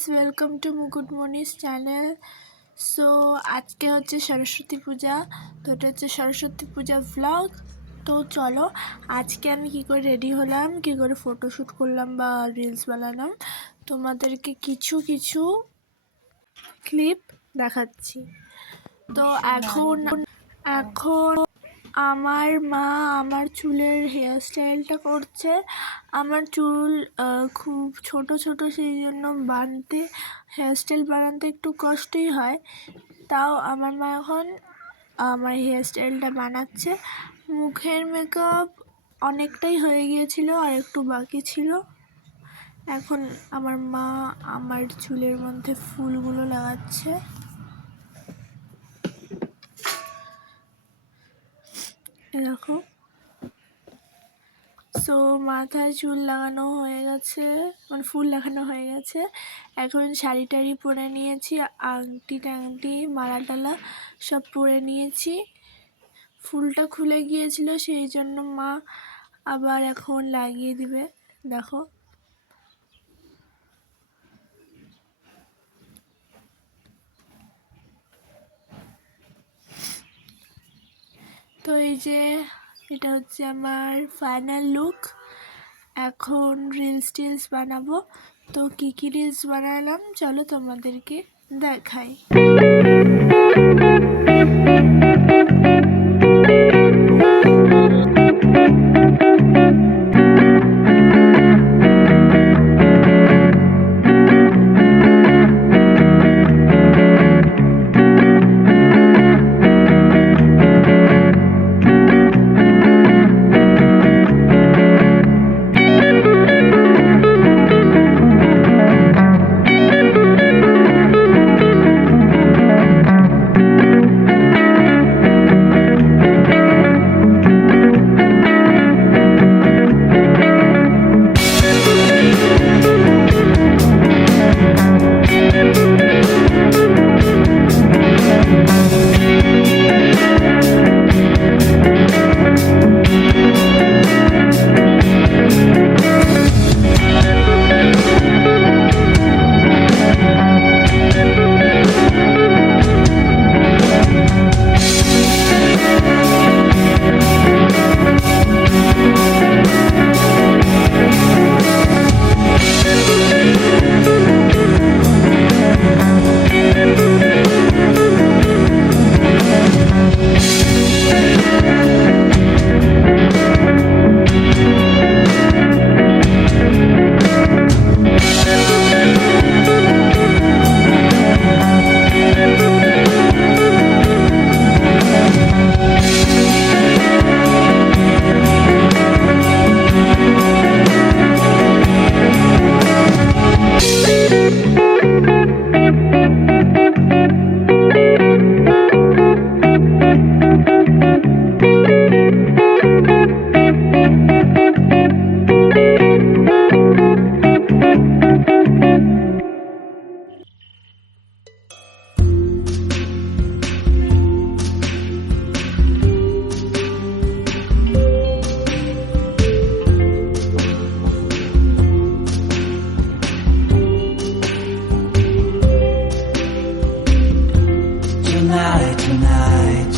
Guys, welcome to মুকুট Moni's channel. So আজকে হচ্ছে সরস্বতী পূজা, তো এটা হচ্ছে সরস্বতী পূজা ভ্লগ। তো চলো আজকে আমি কি করে রেডি হলাম, কি করে ফটোশ্যুট করলাম বা রিলস বানালাম, তোমাদেরকে কিছু কিছু ক্লিপ দেখাচ্ছি। তো এখন আমার মা আমার চুলের হেয়ারস্টাইলটা করছে। আমার চুল খুব ছোট ছোট, সেই জন্য হেয়ারস্টাইল বানাতে একটু কষ্টই হয়। তাও আমার মা এখন আমার হেয়ারস্টাইলটা বানাচ্ছে। মুখের মেকআপ অনেকটাই হয়ে গিয়েছিল, আর একটু বাকি ছিল। এখন আমার মা আমার চুলের মধ্যে ফুলগুলো লাগাচ্ছে। দেখো, সো মাথায় চুল লাগানো হয়ে গেছে, মানে ফুল লাগানো হয়ে গেছে। এখন শাড়ি টাড়ি পরে নিয়েছি, আংটি টাংটি মালা টালা সব পরে নিয়েছি। ফুলটা খুলে গিয়েছিল, সেই জন্য মা আবার এখন লাগিয়ে দিবে। দেখো, তো এই যে এটা হচ্ছে আমার ফাইনাল লুক। এখন রিলস বানাবো। তো কী কী রিলস বানালাম চলো তোমাদেরকে দেখাই।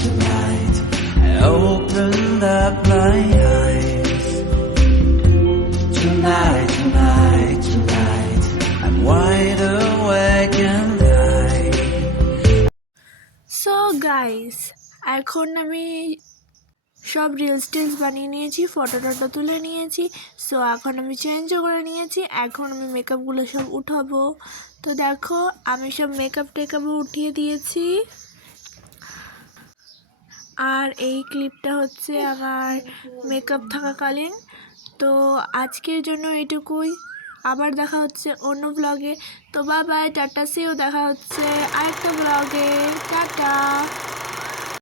Tonight, I opened up my eyes. Tonight, I'm wide awake and high. So guys, এখন আমি সব রিলস বানিয়ে নিয়েছি, ফটো টটো তুলে নিয়েছি। সো এখন আমি চেঞ্জও করে নিয়েছি, এখন আমি মেকআপগুলো সব উঠাবো। তো দেখো, আমি সব মেকআপ টেকআপও উঠিয়ে দিয়েছি। আর এই ক্লিপটা হচ্ছে আমার মেকআপ থাকাকালীন। তো আজকের জন্য এটুকুই, আবার দেখা হচ্ছে অন্য ব্লগে। তো বাই বাই, টাটা, সিও, দেখা হচ্ছে আরেকটা ব্লগে, টাটা।